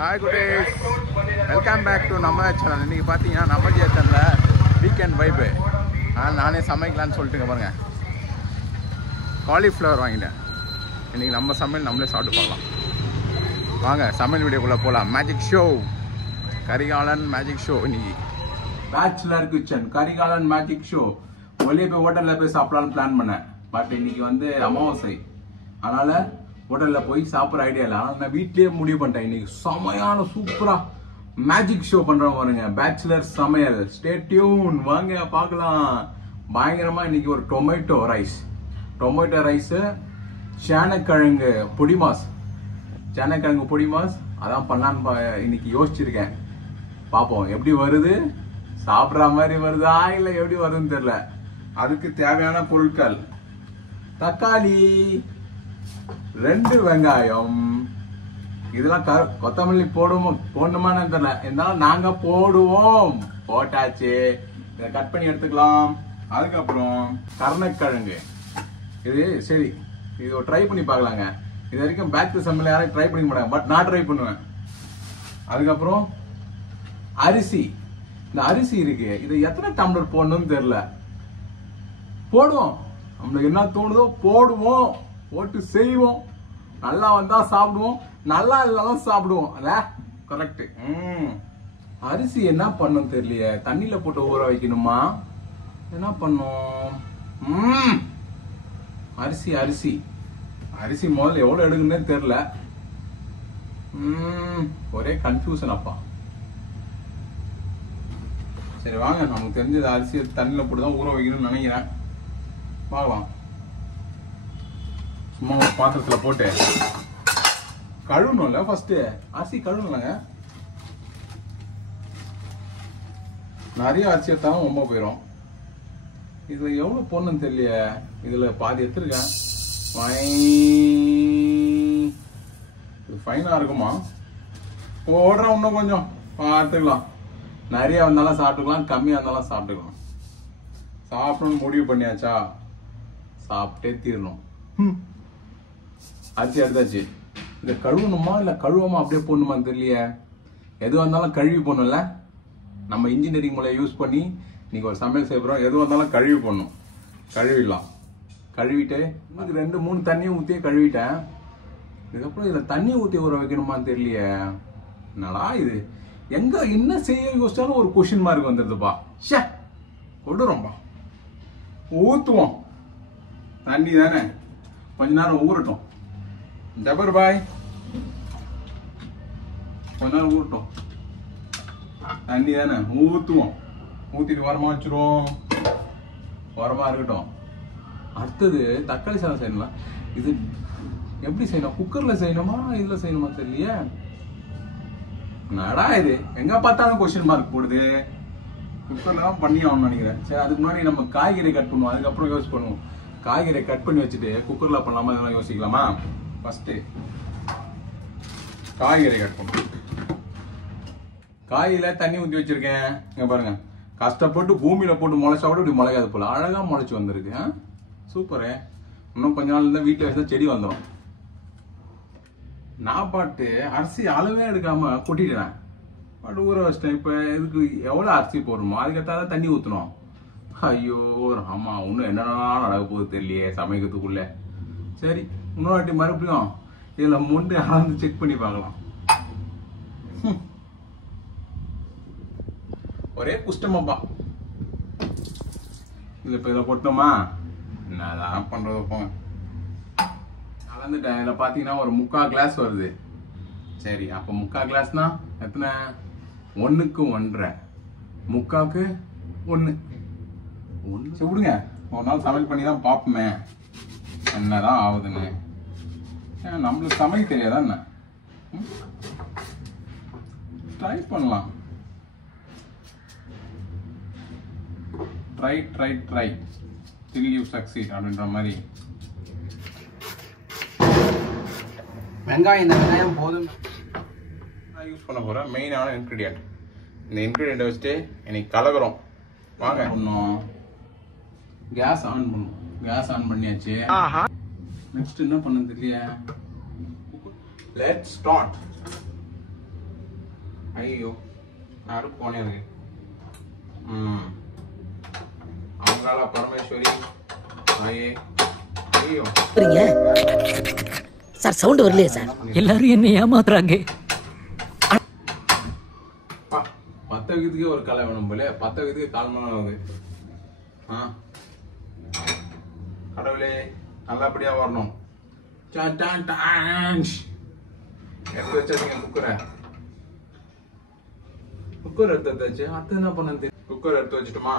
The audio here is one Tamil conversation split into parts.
Hi good days. Welcome back to நம்ம சேனல். இன்னைக்கு பாத்தீங்கன்னா நம்ம சேனல்ல வீக்கெண்ட் வைப். நானே சமைக்கலாம்னு சொல்லிட்டுங்க பாருங்க. காலிஃப்ளவர் வாங்கிட்டேன். இன்னைக்கு நம்ம சமையல் நம்மளே சாப்பிட்டு பார்க்கலாம். வாங்க சமையல் வீடியோக்குள்ள போலாம். Magic show. Karikalan magic show இன்னைக்கு. Bachelor kitchen Karikalan magic show. வெளியே போய் ஹோட்டல்ல போய் சாப்பிடலாம்னு பிளான் பண்ணேன். பட் இன்னைக்கு வந்து அமாவாசை. அதனால ஹோட்டல்ல போய் சாப்பிட்ற ஐடியா இல்லை. ஆனால் நான் வீட்லயே முடிவு பண்ணிட்டேன். இன்னைக்கு செமையான சூப்பரா மேஜிக் ஷோ பண்றோம் பாருங்க. பேச்சுலர் சமையல். Stay tune. வாங்க பார்க்கலாம். பயங்கரமா இன்னைக்கு ஒரு டொமேட்டோ ரைஸ், சேனக்கிழங்கு பொடி மாஸ், அதான் பண்ணலான்னு இன்னைக்கு யோசிச்சிருக்கேன். பார்ப்போம் எப்படி வருது. சாப்பிட்ற மாதிரி வருதா இல்லை எப்படி வருதுன்னு தெரியல. அதுக்கு தேவையான பொருட்கள்: தக்காளி, 2 வெங்காயம், இதெல்லாம் கொத்தமல்லி போடணுமான்னு தெரியல, இருந்தாலும் நாங்க போடுவோம். போட்டாச்சு. இதை கட் பண்ணி எடுத்துக்கலாம். அதுக்கப்புறம் கருணக்கிழங்கு. இது சரி, இது ட்ரை பண்ணி பார்க்கலாங்க. இது வரைக்கும் பேக் சமையல் யாரும் ட்ரை பண்ணி மாட்டாங்க, பட் நான் ட்ரை பண்ணுவேன். அதுக்கப்புறம் அரிசி. இந்த அரிசி இருக்கு, இது எத்தனை டம்ளர் போடணும்னு தெரியல. போடுவோம், நம்மளுக்கு என்ன தோணுதோ போடுவோம், போட்டு செய்வோம். நல்லா வந்தா சாப்பிடுவோம், நல்லா இல்லைனாலும் சாப்பிடுவோம். அத கரெக்ட். அரிசி என்ன பண்ணும் தெரியலையே. தண்ணியில போட்டு ஊற வைக்கணுமா, என்ன பண்ணும்? அரிசி முதல்ல எவ்வளவு எடுக்குன்னே தெரியல. ஒரே கன்ஃபியூஷன் அப்பா. சரி வாங்க, நமக்கு தெரிஞ்சது அரிசி தண்ணியில போட்டுதான் ஊற வைக்கணும்னு நினைக்கிறேன். பார்க்கலாம். சும்மா ஒரு பாத்திரத்துல போட்டு கழுவணும்ல. ஃபர்ஸ்ட் அரிசி கழுவணும்லங்க. நிறைய அரிசி எடுத்தாலும் ரொம்ப போயிடும். இதுல எவ்வளவு போடணும்னு தெரியல. இதுல பாதி எடுத்துருக்கேன். ஃபைனா இருக்குமா? போடுறேன் இன்னும் கொஞ்சம் பார்த்துக்கலாம். நிறைய வந்தாலும் சாப்பிட்டுக்கலாம், கம்மியா இருந்தாலும் சாப்பிட்டுக்கலாம். சாப்பிடணும்னு முடிவு பண்ணியாச்சா, சாப்பிட்டே தீரணும். அரிசி எடுத்தாச்சு. இதை கழுவணுமா இல்ல கழுவாம அப்படியே போடணுமான்னு தெரியலையே. எது வந்தாலும் கழுவி போடணும்ல. நம்ம இன்ஜினியரிங் மூலம் யூஸ் பண்ணி இன்னைக்கு ஒரு சமையல் செய்யறோம். எது வந்தாலும் கழுவி போடணும். கழுவிடலாம். கழுவிட்டு 2-3 தண்ணியை ஊற்றியே கழுவிட்டேன். இதுக்கப்புறம் இதுல தண்ணி ஊற்றி ஊற வைக்கணுமான்னு தெரியலையே. என்னடா இது, எங்க என்ன செய்ய யோசிச்சாலும் ஒரு கொஸ்டின் மார்க் வந்துருதுப்பா. ஷே கொடுறோம்பா. ஊத்துவோம். தண்ணி தானே, கொஞ்ச நேரம் ஊறட்டும். ஜபர் பாய், கொஞ்ச நேரம் ஊறட்டும். தண்ணி தானே, ஊத்துவோம். ஊத்திட்டு வரமா வச்சிருவோம். வரமா இருக்கட்டும். அடுத்தது தக்காளி சாதம் செய்யணும். இது எப்படி செய்யணும்? குக்கர்ல செய்யணுமா இதுல செய்யணுமா தெரியலையே. நடா இது எங்க பார்த்தாலும் கொஸ்டின் மார்க் போடுது. குக்கர்ல தான் பண்ணி ஆகணும்னு நினைக்கிறேன். சரி, அதுக்கு முன்னாடி நம்ம காய்கறி கட் பண்ணுவோம். அதுக்கப்புறம் யோசிச்சு பண்ணுவோம். காய்கறி கட் பண்ணி வச்சுட்டு குக்கர்ல பண்ணலாமா இதெல்லாம் யோசிக்கலாமா? ஃபர்ஸ்ட் காய்கறி கட் பண்ணுவோம். காயில தண்ணி ஊற்றி வச்சிருக்கேன். இங்க பாருங்க, கஷ்டப்பட்டு பூமியில போட்டு முளைச்சா கூட இப்படி முளைக்காது போல. அழகா முளைச்சு வந்திருக்கு. சூப்பரு. இன்னும் கொஞ்ச நாள் இருந்தா வீட்டுல வச்சா செடி வந்துடும். நான் பாட்டு அரிசி அளவே எடுக்காம கொட்டிடுறேன். பட் ஊற வச்சிட்டேன். இப்ப இதுக்கு எவ்வளவு அரிசி போடணுமோ அதுக்கேற்ற தண்ணி ஊற்றணும். ஐயோ ஆமா, இன்னும் என்னென்ன நடக்க போகுது தெரியலையே சமைக்கிறதுக்குள்ள. சரி, இன்னொரு வாட்டி மறுபடியும் இதுல முண்டு அளந்து செக் பண்ணி பார்க்கலாம். ஒரே குஷ்டமாப்பா. இது இப்ப இதை கொட்டணுமா? என்னதான் பண்றது போங்க. கலந்துட்டேன். இதுல பாத்தீங்கன்னா ஒரு 3/4 கிளாஸ் வருது. சரி, அப்ப 3/4 கிளாஸ்னா எத்தனை? 1க்கு 1.5, 3/4க்கு 1. சரி விடுங்க, ஒரு நாள் சமையல் பண்ணி தான் பார்ப்போமே என்னதான் ஆகுதுன்னு. நம்மளுக்கு சமைக்க தெரியாதா என்ன? ட்ரை பண்ணலாம். ட்ரை till you succeed அப்படின்ற மாதிரி. வெங்காயம், இந்த வெங்காயம் போதும். நான் யூஸ் பண்ண போற மெயினான இன்கிரிடியன்ட். இந்த இன்கிரிடியன்ட் வச்சுட்டு இன்னைக்கு கலக்குறோம். வாங்க. இன்னும் கேஸ் ஆன் பண்ணுவோம். கேஸ் ஆன் பண்ணியாச்சு. நெக்ஸ்ட் என்ன பண்ண தெரியல. Let's start. ஐயோ யாரும் போனே இருக்கு. அவங்களால பரமேஸ்வரி தாயே. ஐயோ சார் சவுண்ட் வரலையே சார். எல்லாரும் என்ன ஏமாத்துறாங்க. பத்த விதத்துக்கே ஒரு கலை வேணும் போல. பத்த விதத்துக்கு 4 மணி நேரம் ஆகுது. கடவுளே நல்லபடியா வரணும். எடுத்து வச்சாச்சுங்க குக்கரை. குக்கர் எடுத்து வச்சாச்சு. அடுத்து என்ன பண்ணது? குக்கர் எடுத்து வச்சுட்டுமா?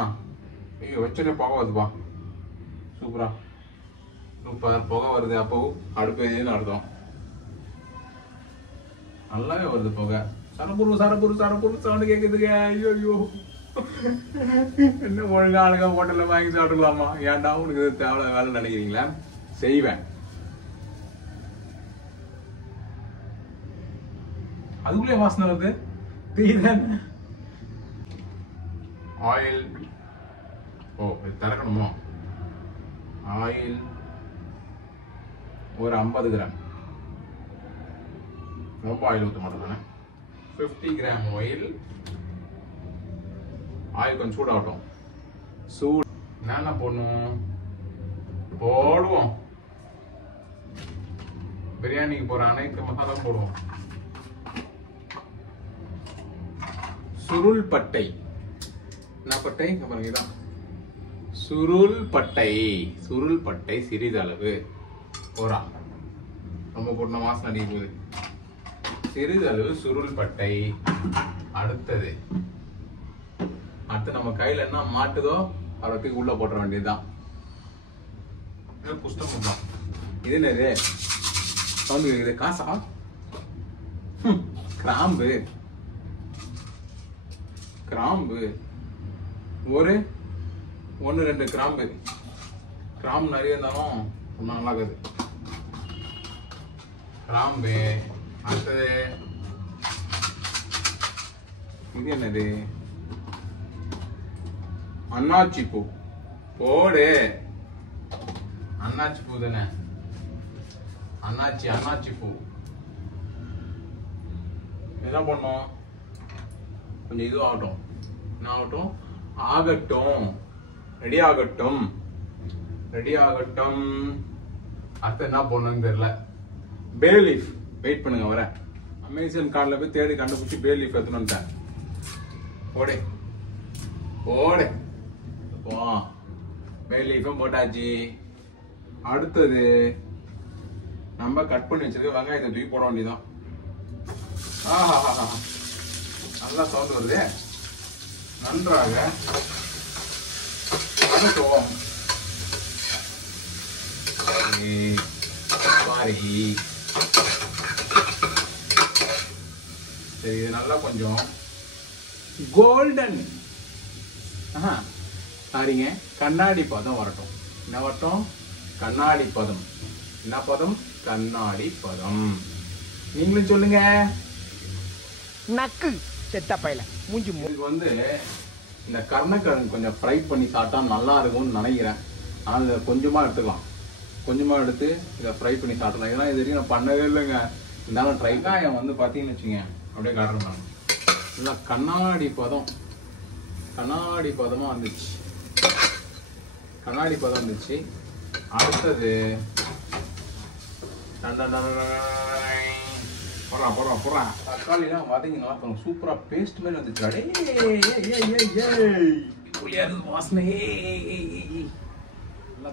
ஐயோ வச்சோடனே புகை வருதுப்பா. சூப்பரா சூப்பர் புகை வருது. அப்போ அடுப்பு எதுன்னு அர்த்தம். நல்லாவே வருது புகை. சரப்புரு சரப்புரு சரப்புரு சவுண்ட் கேக்குதுங்க. ஐயோ ஐயோ என்ன ஒழுங்கா அழகா ஹோட்டல்ல வாங்கி சாப்பிட்டுக்கலாமா? ஏன்டா உனக்கு தேவை வேலை நினைக்கிறீங்களா? செய்வேன். அதுக்குள்ளே வாசனை வருது. ஆயில். ஓ இது திறக்கணுமோ? ஆயில் ஒரு 50 கிராம். ரொம்ப ஆயில் ஊற்ற மாட்டேன். 50 கிராம் ஆயில். ஆயில் கொஞ்சம் சூடாகட்டும். சூடு என்ன போடணும்? போடுவோம். பிரியாணிக்கு போற அனைத்து மசாலா போடுவோம். சுருள் பட்டை. என்ன பட்டை? பாருங்க, சுருள் பட்டை. சுருள் பட்டை சிறிதளவு போறா. ரொம்ப போட்டோம் வாசனை அடிக்க போகுது. சிறிதளவு சுருள் பட்டை. அடுத்து நம்ம கையில என்ன மாட்டுதோ அவரத்துக்கு உள்ள போட்ட வேண்டியதுதான். புஷ்டம் தான். இது என்னது சவுண்ட் கேக்குது? காசா? கிராம்பு. கிராம்பு ஒரு 1-2 கிராம்பு. கிராம்பு நிறைய இருந்தாலும் ஒன்றும் நல்லா இருக்குது. கிராம்பு. அடுத்தது இது என்னது? அன்னாச்சி பூ. போடு. அன்னாச்சி பூ தானே? அன்னாச்சி பூ. என்ன பண்ணும்? கொஞ்சம் இது ஆகட்டும். என்ன ஆகட்டும்? ஆகட்டும். ரெடி ஆகட்டும். ரெடி ஆகட்டும். அடுத்து என்ன பண்ணணும்னு தெரியல. பே லீஃப். வெயிட் பண்ணுங்க, வரேன். அமேசான் கார்ட்ல போய் தேடி கண்டுபிடிச்சி பே லீஃப் எடுத்துன்னு வந்துட்டேன். போடு போடு. பே லீஃபும் போட்டாச்சு. அடுத்தது நம்ம கட் பண்ணி வச்சிருக்க வெங்காயத்தை தூக்கி போட வேண்டியதான். நல்லா சவுண்ட் வருது. நன்றாக வதக்குவோம். சரி, இது நல்லா கொஞ்சம் கோல்டன் சாரிங்க கண்ணாடி பதம் வரட்டும். என்ன வரட்டும்? கண்ணாடி பதம். என்ன பதம்? கண்ணாடி பதம். நீங்களும் சொல்லுங்க. நக்கு செத்த பையல மூஞ்சி. இதுக்கு வந்து இந்த கருணக்கிழங்கு கொஞ்சம் ஃப்ரை பண்ணி சாப்பிட்டா நல்லா இருக்கும்னு நினைக்கிறேன். ஆனால் கொஞ்சமா எடுத்துக்கலாம். கொஞ்சமா எடுத்து இதை ஃப்ரை பண்ணி சாப்பிடலாம். ஏன்னா இது வரைக்கும் நான் பண்ணவே இல்லைங்க. இருந்தாலும் ட்ரை. வெங்காயம் வந்து பார்த்தீங்கன்னு வச்சுங்க, அப்படியே காட்டுறேன். நல்லா கண்ணாடி பதம். கண்ணாடி பதமா வந்துச்சு. கண்ணாடி பதம் வந்துச்சு. அடுத்தது தக்காளிலாம் வதங்கினா சூப்பரா பேஸ்ட் மாதிரி வந்துச்சு. வாசனையே.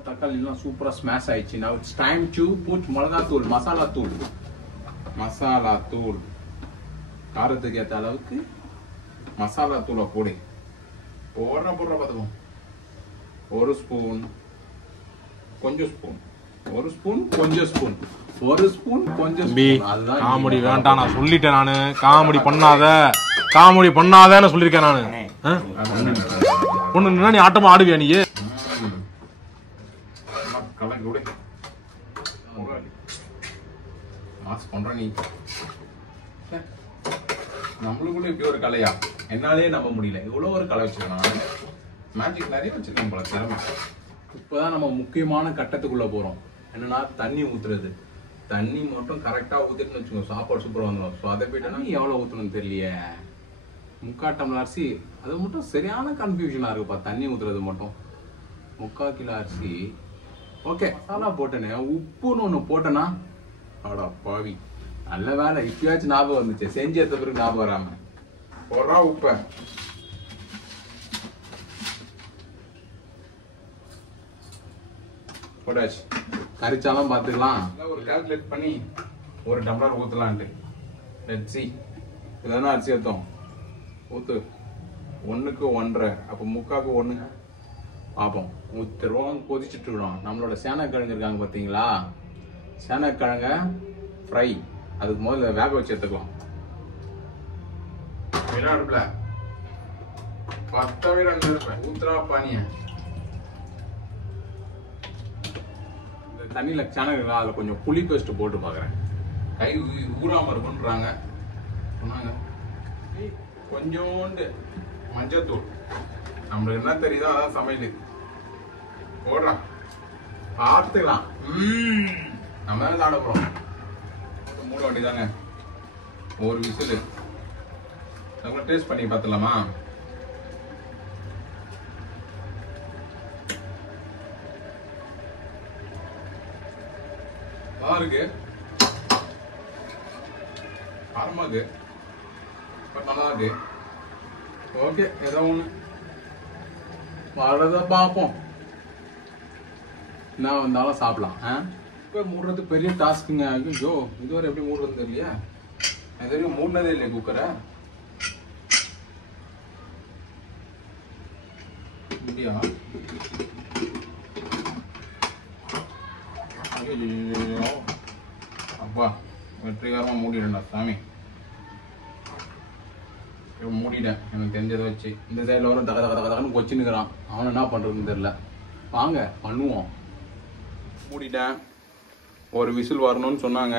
தக்காளிலாம் சூப்பரா ஸ்மாஷ் ஆயிடுச்சு. Now it's time to put மிளகாத்தூள், மசாலா தூள். மசாலா தூள் காரத்துக்கு ஏற்ற அளவுக்கு மசாலா தூளை போடு. போடுற பார்த்துக்கோம். 1 ஸ்பூன், கொஞ்சம் ஸ்பூன், 1 ஸ்பூன் கொஞ்சம் ஸ்பூன், 1 ஸ்பூன் கொஞ்சம் ஸ்பூன். அதுதான் காமெடி வேண்டாம். நான் சொல்லிட்டேன். நானு காமெடி பண்ணாதன்னு சொல்லிருக்கேன். நானு பொண்ணு நீ ஆட்டமா ஆடுவியா? நீ கலங்கி விடு. மாஸ் பண்ற நீ. நம்மளுக்குள்ள இப்படி ஒரு கலையா? என்னாலே நம்ப முடியல. இவ்வளவு ஒரு கலை வச்சிருக்கேன். மேஜிக் நிறைய வச்சிருக்கேன் போல திறமை. இப்பதான் நம்ம முக்கியமான கட்டத்துக்குள்ள போறோம். என்னன்னா தண்ணி ஊத்துறது. தண்ணி மட்டும் கரெக்டா ஊத்திட்டுன்னு வச்சுக்கோ, சாப்பாடு சூப்பரா வந்துடும். ஸோ அதை போயிட்டோன்னா எவ்வளவு ஊத்தணும்னு தெரியலையே. முக்கால் டம்ளர் அரிசி. அது மட்டும் சரியான கன்ஃபியூஷனாக இருக்குப்பா, தண்ணி ஊற்றுறது மட்டும். 3/4 கிலோ அரிசி. ஓகே, மசாலா போட்டேனே, உப்புன்னு ஒன்று போட்டேனா, அடா பாவி, நல்ல வேலை இப்பயாச்சும் ஞாபகம் வந்துச்சு. செஞ்சு எடுத்த பிறகு ஞாபகம் வராம போடுறா உப்பை. போட்டாச்சு. கரிச்சாலும் பார்த்துக்கலாம். ஒரு கால்குலேட் பண்ணி 1 டம்ளர் ஊற்றலான்ட்டு. Let's see. இதுதானே அரிசி எடுத்தோம். ஊற்று. 1க்கு 1.5, அப்போ 3/4க்கு 1. பார்ப்போம். ஊற்றுருவோம். கொதிச்சுட்டு இருக்கிறோம். நம்மளோட சேனக்கிழங்கு இருக்காங்க பார்த்தீங்களா, சேனக்கிழங்க ஃப்ரை. அதுக்கு முதல்ல வேக வச்சு எடுத்துக்கலாம். விளையாடுல பத்தவே 2 இருப்பேன். ஊத்துறா பானிய. இந்த தண்ணியில சேனல் அதில் கொஞ்சம் புளி பேஸ்ட் போட்டு பார்க்குறேன். கை ஊறாம இருக்குன்றாங்க சொன்னாங்க. கொஞ்சோண்டு மஞ்சத்தூள். நம்மளுக்கு என்ன தெரியுதோ அதான் சமையல். போடுறான், பார்த்துக்கலாம். நம்ம தான் சாப்பிட போறோம். மூட வேண்டியதாங்க. ஒரு விசில் நம்ம டேஸ்ட் பண்ணி பார்த்துலாமா? இருக்கு, காரமா இருக்கு, பட் நல்லா இருக்கு. ஓகே, ஏதோ ஒண்ணு வரத பார்ப்போம். என்ன வந்தாலும் சாப்பிடலாம். இப்போ மூடுறது பெரிய டாஸ்க்குங்க. ஐயோ, இதுவரை எப்படி மூடுறது இல்லையா? இது வரைக்கும் மூடினதே இல்லையா குக்கரை? இப்படியா? அப்பா, வெற்றிகரமா மூடிடா சாமி. மூடிட்டேன். எனக்கு தெரிஞ்சதை வச்சு. இந்த சைடில் வரும் தக தக தக தகன்னு கொச்சின்னுக்கிறான். அவனை என்ன பண்றதுன்னு தெரியல. வாங்க பண்ணுவோம். மூடிட்டேன். ஒரு விசில் வரணும்னு சொன்னாங்க.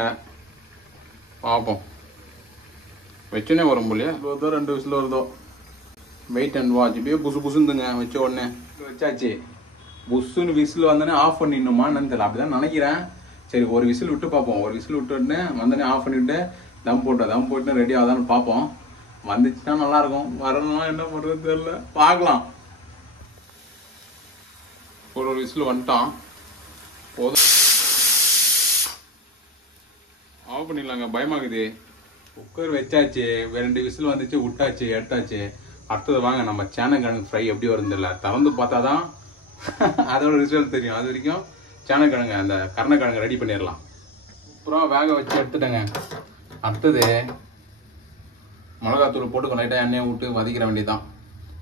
பார்ப்போம். வச்சுனே வரும் போலியா? வருதோ 2 விசில் வருதோ. Wait and watch. இப்படியே புசு புசுந்துங்க வச்ச உடனே. வச்சாச்சு. புஷ்ஷுன்னு விசில் வந்தோடனே ஆஃப் பண்ணிடணுமா என்னன்னு தெரியல. அப்படிதான் நினைக்கிறேன். சரி, ஒரு விசில் விட்டு பார்ப்போம். ஒரு விசில் விட்டு உடனே வந்தோடனே ஆஃப் பண்ணிவிட்டு தம் போட்டு ரெடி ஆகுதான்னு பார்ப்போம். வந்துச்சுன்னா நல்லா இருக்கும். வரணும்னா என்ன பண்றது தெரியல. பார்க்கலாம். ஒரு விசில் வந்துட்டான். போதும், ஆஃப் பண்ணிடலாங்க. பயமாகுது. குக்கர் வச்சாச்சு. 2 விசில் வந்துச்சு, விட்டாச்சு, எடுத்தாச்சு. அடுத்தது வாங்க நம்ம சேனக்கிழங்கு ஃப்ரை எப்படி வருது இல்லை, திறந்து பார்த்தாதான் அதோட ரிசல்ட் தெரியும். அது வரைக்கும் சேனக்கிழங்கு அந்த கருணக்கிழங்கு ரெடி பண்ணிடலாம். அப்புறம் வேக வச்சு எடுத்துட்டேங்க. அடுத்தது மிளகாத்தூள் போட்டு லைட்டாக எண்ணெயை விட்டு வதக்கிற வேண்டியதான்.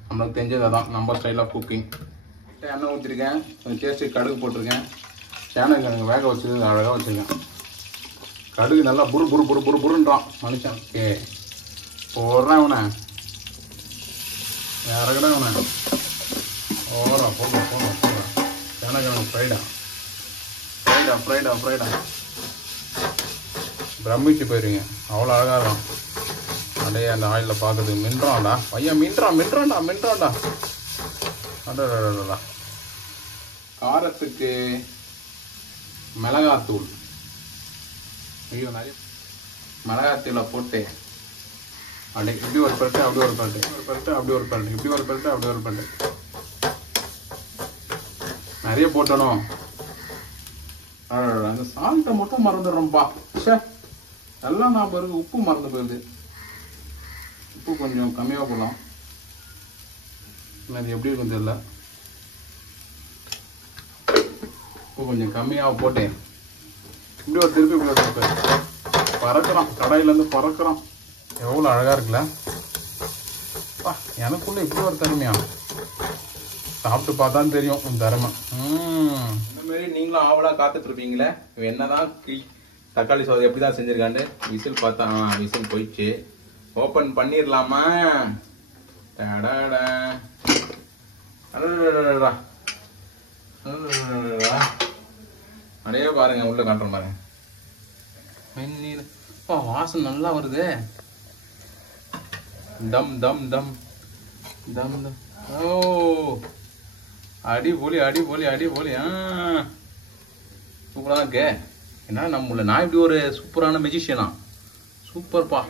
நம்மளுக்கு தெரிஞ்சது தான் நம்ம ஸ்டைல் ஆஃப் குக்கிங். எண்ணெய் ஊற்றிருக்கேன். கொஞ்சம் டேஸ்ட்டு கடுகு போட்டிருக்கேன். சேனக்கிழங்கு வேக வச்சது அழகாக வச்சுருக்கேன். கடுகு நல்லா புரு புரு புரு புரு புருன்றான் மனுஷன். ஓகே, போடுறேன் இவனை. வேற கடை இவனை ஓரா போடுற போடுற போடுற. சேனக்கிழங்கு ஃப்ரைடா ஃப்ரைடா ஃப்ரைடா ஃப்ரைடா. பிரமிச்சு போயிருங்க. அவ்வளோ அழகாக இருக்கும். அப்படியே அந்த ஆயிலில் பார்க்குறது. மின்றான்டா பையன், மின்றான்டா. அடடா. காரத்துக்கு மிளகாத்தூள். ஐயோ, நிறைய மிளகாத்தூளை போட்டு அப்படியே இப்படி ஒரு பரட்டு, அப்படி ஒரு பரட்டு, அப்படி ஒரு பரட்டு, இப்படி ஒரு பரட்டு, அப்படி ஒரு பரட்டு. நிறைய போட்டணும். அந்த சால்ட்டை மட்டும் மறந்துடுறோம்ப்பா. எல்லாம் நான் பாருங்க, உப்பு மறந்து போயிடுது. உப்பு கொஞ்சம் கம்மியாக போடலாம். அது எப்படி இருக்கும் தெரியல. உப்பு கொஞ்சம் கம்மியாக போட்டேன். இப்படி ஒரு திருப்பி இப்படி ஒரு திருப்பி பறக்கிறான். கடாயிலேருந்து பறக்கிறான். எவ்வளோ அழகா இருக்குல்ல. எனக்குள்ள இப்படி ஒரு தருமையா? சாப்பிட்டு பார்த்தான் தெரியும் உன் தருமை. இந்த மாதிரி நீங்களும் ஆவலா காத்துட்டு இருப்பீங்களே, என்னதான் தக்காளி சாதம் எப்படிதான் செஞ்சிருக்காண்டு. விசில் பார்த்தா விசில் போயிடுச்சு. ஓபன் பண்ணிடலாமா? அப்படியே பாருங்க, உள்ள காட்டுற பாருங்க. வாசனை நல்லா வருது. தம் தம் தம் தம் தம். ஓ, அடிபொலி அடிபொலி அடிபொலி. சூப்பரா இருக்கு. என்ன நம்மள நான் இப்படி ஒரு சூப்பரான மெஜிஷியனா? சூப்பர்ப்பா.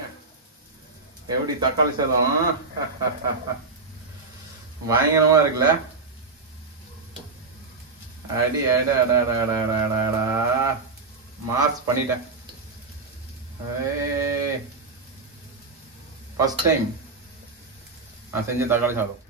எப்படி தக்காளி சாதம் பயங்கரமா இருக்குல்ல? அடி அடா மாஸ் பண்ணிட்டேன். ஃபர்ஸ்ட் டைம் நான் செஞ்ச தக்காளி சாதம்.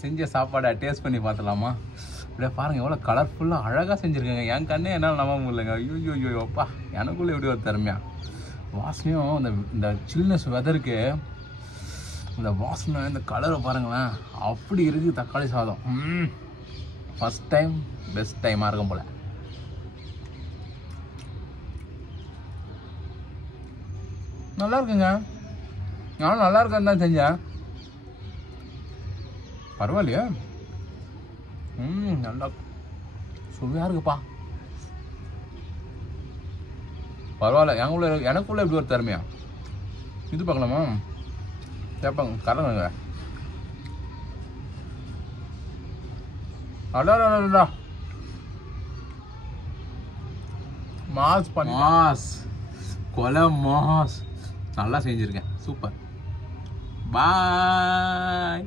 செஞ்ச சாப்பாடை டேஸ்ட் பண்ணி பார்த்தலாமா? அப்படியே பாருங்க எவ்வளோ கலர்ஃபுல்லாக அழகாக செஞ்சுருக்காங்க. என் கண்ணே என்னால் நம்ப முடியலங்க. ஐயோ அப்பா, எனக்குள்ளே எப்படி ஒரு திறமையா வாசனையும் இந்த சில்னஸ் வெதருக்கு இந்த வாசனை இந்த கலரை பாருங்களேன், அப்படி இருக்குது தக்காளி சாதம். ஃபஸ்ட் டைம் பெஸ்ட் டைமாக இருக்கும் போல். நல்லா இருக்குங்க. நானும் நல்லா இருக்கேன்னு தான் செஞ்சேன். பரவாயில்லையா? நல்லா சுவையாக இருக்குப்பா. பரவாயில்ல. எனக்குள்ள எப்படி ஒரு திறமையா இது பார்க்கலாமா? கேட்பாங்க கரங்க. அடா மாஸ் பண்ணி மாஸ் கொலை மாஸ் நல்லா செஞ்சுருக்கேன். சூப்பர். பாய்.